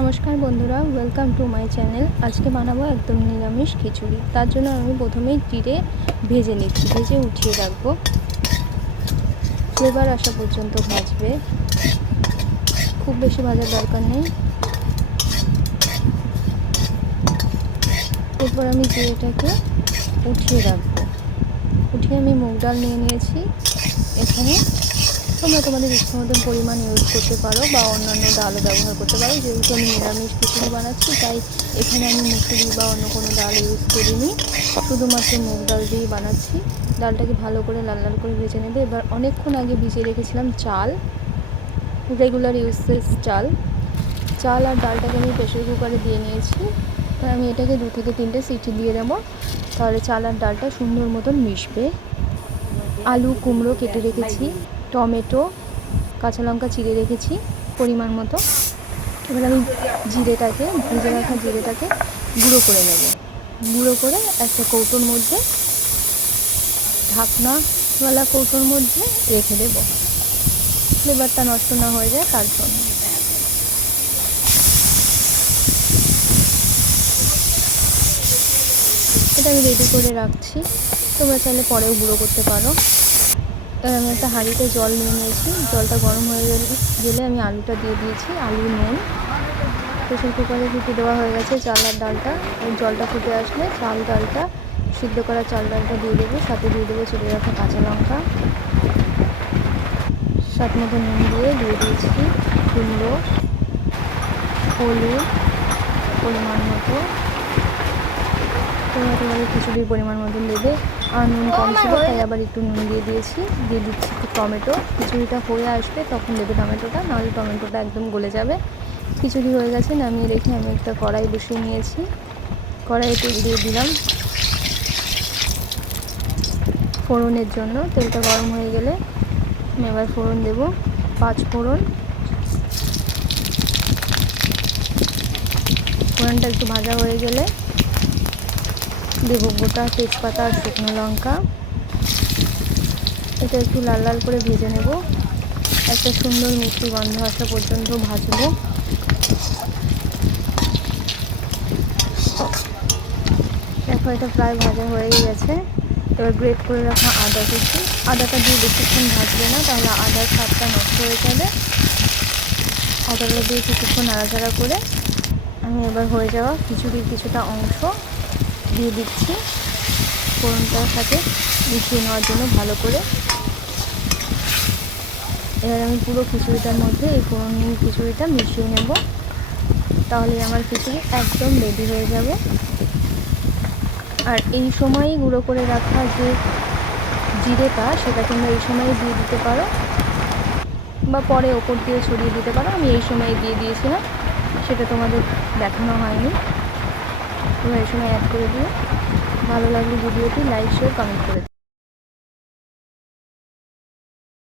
নমস্কার বন্ধুরা, welcome to my channel. আজকে বানাবো একদম নিরামিষ খিচুড়ি। তার জন্য আমি প্রথমেই জিরে ভেজে নিচ্ছি, ভেজে উঠিয়ে রাখবো। ফ্লেভার আসা পর্যন্ত ভাজবে, খুব বেশি ভাজার দরকার নেই। এরপর আমি জিরেটাকে উঠিয়ে রাখবো। উঠিয়ে আমি মুগ ডাল নিয়ে নিয়েছি। এখানে তোমরা তোমাদের ইচ্ছা মতন পরিমাণ ইউজ করতে পারো বা অন্যান্য ডালও ব্যবহার করতে পারো। যেহেতু আমি নিরামিষ খিচুড়ি বানাচ্ছি, তাই এখানে আমি মুসুরি বা অন্য কোনো ডাল ইউজ করিনি, শুধুমাত্র মুগ ডাল দিয়েই বানাচ্ছি। ডালটাকে ভালো করে লাল লাল করে ভেজে নেবে। এবার অনেকক্ষণ আগে ভিজিয়ে রেখেছিলাম চাল, রেগুলার ইউজেস চাল আর ডালটাকে আমি প্রেশার কুকারে দিয়ে নিয়েছি। এবার আমি এটাকে 2 থেকে 3টে সিটি দিয়ে দেবো, তাহলে চাল আর ডালটা সুন্দর মতন মিশবে। আলু কুমড়ো কেটে রেখেছি, টমেটো, কাঁচা লঙ্কা চিড়ে রেখেছি পরিমাণ মতো। এবার আমি জিরেটাকে, ভেজে রাখা জিরেটাকে গুঁড়ো করে নেব। গুঁড়ো করে একটা কৌটোর মধ্যে, ঢাকনাওয়ালা কৌটোর মধ্যে রেখে দেব, ফ্লেভারটা নষ্ট না হয়ে যায় তার জন্য। এটা আমি রেডি করে রাখছি, তোমরা চাইলে পরেও গুঁড়ো করতে পারো। এবার আমি একটা হাঁড়িতে জল নিয়ে নিয়েছি। জলটা গরম হয়ে গেলে আমি আলুটা দিয়ে দিয়েছি। আলু, নুন, প্রেশার কুকারে ফুটে দেওয়া হয়ে গেছে চাল আর ডালটা। জলটা ফুটে আসলে চাল ডালটা, সিদ্ধ করা চাল ডালটা দিয়ে দেবো, সাথে দিয়ে দেবো চিড়ে রাখা কাঁচা লঙ্কা, স্বাদ মতো নুন দিয়ে দিয়েছি কুমড়ো, হলুদ পরিমাণ মতো। তোমরা তোমাদের খিচুড়ির পরিমাণ মতন দেবে। আর নুন কম ছিল তাই আবার একটু নুন দিয়ে দিচ্ছি টমেটো। খিচুড়িটা হয়ে আসবে তখন দেবে টমেটোটা, নাহলে টমেটোটা একদম গলে যাবে। খিচুড়ি হয়ে গেছে, নামিয়ে রেখে আমি একটা কড়াই বসিয়ে নিয়েছি। কড়াইয়ে তেল দিয়ে দিলাম ফোড়নের জন্য। তেলটা গরম হয়ে গেলে আমি এবার ফোড়ন দেবো। 5 ফোড়ন। ফোড়নটা একটু ভাজা হয়ে গেলে দেব গোটা তেজপাতা আর শুকনো লঙ্কা। এটা একটু লাল লাল করে ভেজে নেব, একটা সুন্দর মিষ্টি গন্ধ আসা পর্যন্ত ভাজবো। দেখো এটা প্রায় ভাজা হয়ে গেছে। এবার গ্রেট করে রাখা আদা কুচি, আদাটা দিয়ে বেশিক্ষণ ভাজবে না, তাহলে আদার স্বাদটা নষ্ট হয়ে যাবে। আদাটা দিয়ে কিছুক্ষণ নাড়াচাড়া করে আমি এবার হয়ে যাওয়া খিচুড়ির কিছুটা অংশ দিয়ে দিচ্ছি ফোড়নটার সাথে মিশিয়ে নেওয়ার জন্য ভালো করে। এবার আমি পুরো খিচুড়িটার মধ্যে এই ফোড়ন খিচুড়িটা মিশিয়ে নেব, তাহলে আমার খিচুড়ি একদম রেডি হয়ে যাবে। আর এই সময়ই গুঁড়ো করে রাখা যে জিরেটা, সেটা তোমরা এই সময় দিয়ে দিতে পারো বা পরে ওপর দিয়ে ছড়িয়ে দিতে পারো। আমি এই সময় দিয়ে দিয়েছিলাম, সেটা তোমাদের দেখানো হয়নি। তোমরা এই সময় অ্যাড করে দিও। ভালো লাগলে ভিডিওটি লাইক, শেয়ার, কমেন্ট করে দিও।